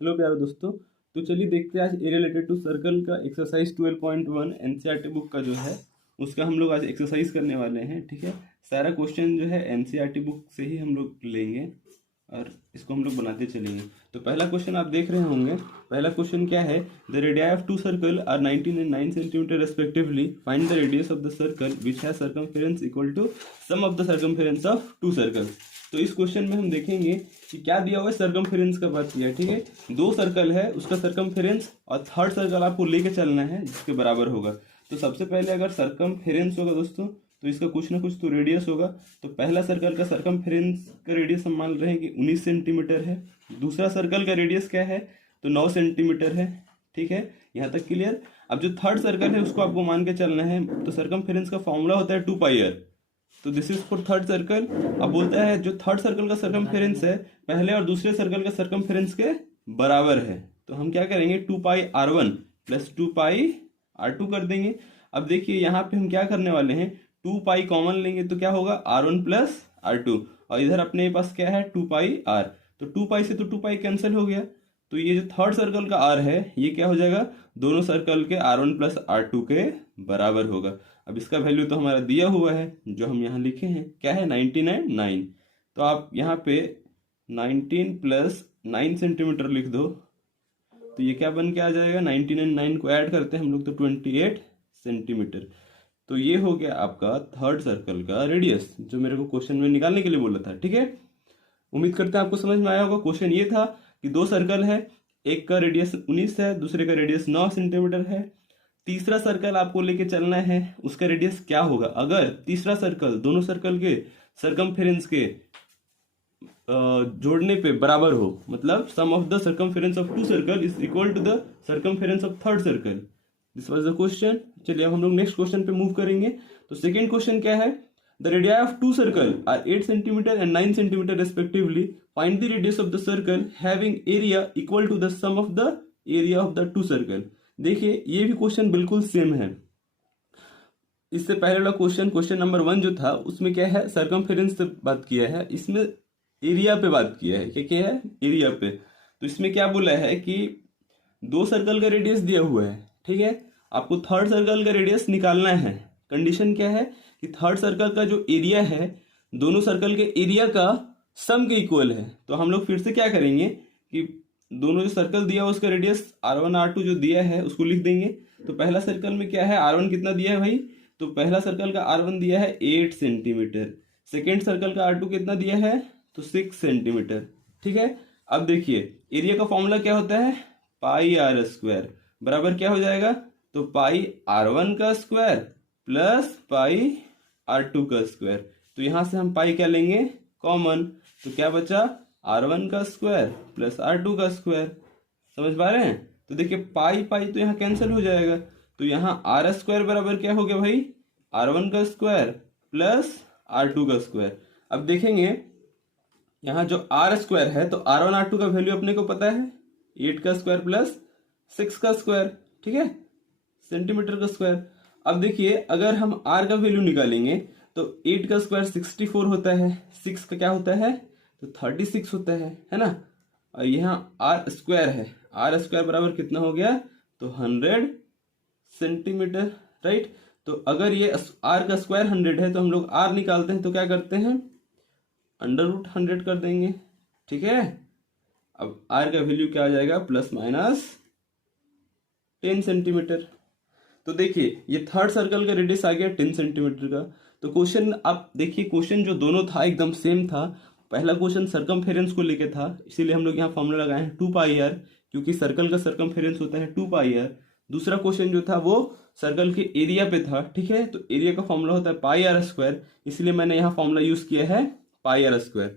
Hello प्यारे दोस्तों। तो चलिए देखते हैं आज ए रिलेटेड टू सर्कल का एक्सरसाइज 12.1 एनसीईआरटी बुक का जो है उसका हम लोग आज एक्सरसाइज करने वाले हैं। ठीक है, सारा क्वेश्चन जो है एनसीईआरटी बुक से ही हम लोग लेंगे और इसको हम लोग बनाते चलेंगे। तो पहला क्वेश्चन आप देख रहे होंगे। पहला क्वेश्चन क्या है, the radii of two circle are 19 and 9 centimetre respectively, find the radius of the circle which has circumference equal to sum of the circumference of two circle. तो इस क्वेश्चन में हम देखेंगे कि क्या दिया हुआ है, सर्कमफेरेंस का बात किया है। ठीक है, दो सर्कल है उसका सर्कमफेरेंस और थर्ड सर्कल आपको लेके चलना है जिसके बराबर होगा। तो सबसे पहले अगर सर्कमफेरेंस होगा दोस्तों तो इसका कुछ ना कुछ तो रेडियस होगा। तो पहला सर्कल का सर्कमफेरेंस का रेडियस हम मान रहे हैं कि 19 सेंटीमीटर है। दूसरा सर्कल का रेडियस क्या है, तो 9 सेंटीमीटर है। ठीक है, यहाँ तक क्लियर। अब जो थर्ड सर्कल है उसको आपको मान के चलना है। तो सर्कमफेरेंस का फॉर्मूला होता है 2πr। तो this is for third circle. अब बोलता है जो थर्ड सर्कल का सर्कमफेरेंस है पहले और दूसरे सर्कल का सर्कमफेरेंस के बराबर है। तो हम क्या करेंगे, 2πr1 प्लस 2πr2 कर देंगे। अब देखिए यहाँ पे हम क्या करने वाले हैं, 2π कॉमन लेंगे तो क्या होगा, r1 प्लस r2, और इधर अपने पास क्या है 2πr। तो 2π से तो 2π कैंसिल हो गया। तो ये जो थर्ड सर्कल का r है ये क्या हो जाएगा, दोनों सर्कल के r1 प्लस r2 के बराबर होगा। अब इसका वैल्यू तो हमारा दिया हुआ है जो हम यहाँ लिखे हैं, क्या है 19 एंड 9। तो आप यहाँ पे 19 प्लस 9 सेंटीमीटर लिख दो। तो ये क्या बन के आ जाएगा, 19 एंड 9 को ऐड करते हैं हम लोग तो 28 सेंटीमीटर। तो ये हो गया आपका थर्ड सर्कल का रेडियस जो मेरे को क्वेश्चन में निकालने के लिए बोला था। ठीक है, उम्मीद करते हैं आपको समझ में आया होगा। क्वेश्चन ये था कि दो सर्कल है, एक का रेडियस 19 है, दूसरे का रेडियस 9 सेंटीमीटर है। तीसरा सर्कल आपको लेके चलना है, उसका रेडियस क्या होगा। अगर तीसरा सर्कल दोनों सर्कल के सर्कमफेरेंस के जोड़ने पे बराबर हो, मतलब sum of the circumference of two circle is equal to the circumference of third circle. This was the question. चलिए अब हम लोग नेक्स्ट क्वेश्चन पे मूव करेंगे। तो सेकेंड क्वेश्चन क्या है, the radii of two circle are 8 centimetre and 9 centimetre respectively, find the radius of the circle having area equal to the sum of the area of the two circle. देखिए ये भी question बिल्कुल same है। इससे पहले वाला question number 1 जो था उसमें क्या है, सर्कमफेरेंस से बात किया है, इसमें एरिया पे बात किया है। क्या है, एरिया पे। तो इसमें क्या बोला है कि दो सर्कल का रेडियस दिया हुआ है। ठीक है, आपको थर्ड सर्कल का रेडियस निकालना है। कंडीशन क्या है कि थर्ड सर्कल का जो एरिया है दोनों सर्कल के एरिया का सम के इक्वल है। तो हम लोग फिर से क्या करेंगे कि दोनों जो सर्कल दिया है उसका रेडियस r1 r2 जो दिया है उसको लिख देंगे। तो पहला सर्कल में क्या है, r1 कितना दिया है भाई, तो पहला सर्कल का r1 दिया है 8 सेंटीमीटर। सेकेंड सर्कल का r2 कितना दिया है, तो 6 सेंटीमीटर। ठीक है, अब देखिए एरिया का फॉर्मूला क्या होता है, πr² बराबर क्या हो जाएगा, तो πr1 का स्क्वायर प्लस πr2 का स्क्वायर। तो यहां से हम पाई क्या लेंगे, कॉमन। तो क्या बचा, r1 का स्क्वायर प्लस r2 का स्क्वायर। समझ पा रहे हैं। तो देखिए पाई पाई तो यहाँ कैंसिल हो जाएगा। तो यहाँ r स्क्वायर बराबर क्या हो गया भाई, r1 का स्क्वायर प्लस r2 का स्क्वायर। अब देखेंगे यहाँ जो r स्क्वायर है तो r1 r2 का वैल्यू अपने को पता है, 8 का स्क्वायर प्लस 6 का स्क्वायर। ठीक है, सेंटीमीटर का स्क्वायर। अब देखिए अगर हम r का वैल्यू निकालेंगे तो 8 का स्क्वायर 64 होता है, 6 का क्या होता है, तो 36 होता है ना। और यहाँ r स्क्वायर है, r स्क्वायर बराबर कितना हो गया, तो 100 सेंटीमीटर। राइट। तो अगर ये r का स्क्वायर 100 है तो हम लोग r निकालते हैं तो क्या करते हैं, √100 कर देंगे। ठीक है, अब r का वैल्यू क्या आ जाएगा, प्लस माइनस 10 सेंटीमीटर। तो देखिए ये थर्ड सर्कल का रेडियस आ गया 10 सेंटीमीटर का। तो क्वेश्चन आप देखिए, क्वेश्चन जो दोनों था एकदम सेम था। पहला क्वेश्चन सर्कमफेरेंस को लेके था, इसीलिए हम लोग यहाँ फॉर्मूला लगाए हैं 2πr, क्योंकि सर्कल का सर्कमफेरेंस होता है 2πr। दूसरा क्वेश्चन जो था वो सर्कल के एरिया पे था। ठीक है, तो एरिया का फॉर्मूला होता है πr², इसलिए मैंने यहाँ फॉर्मूला यूज किया है πr²।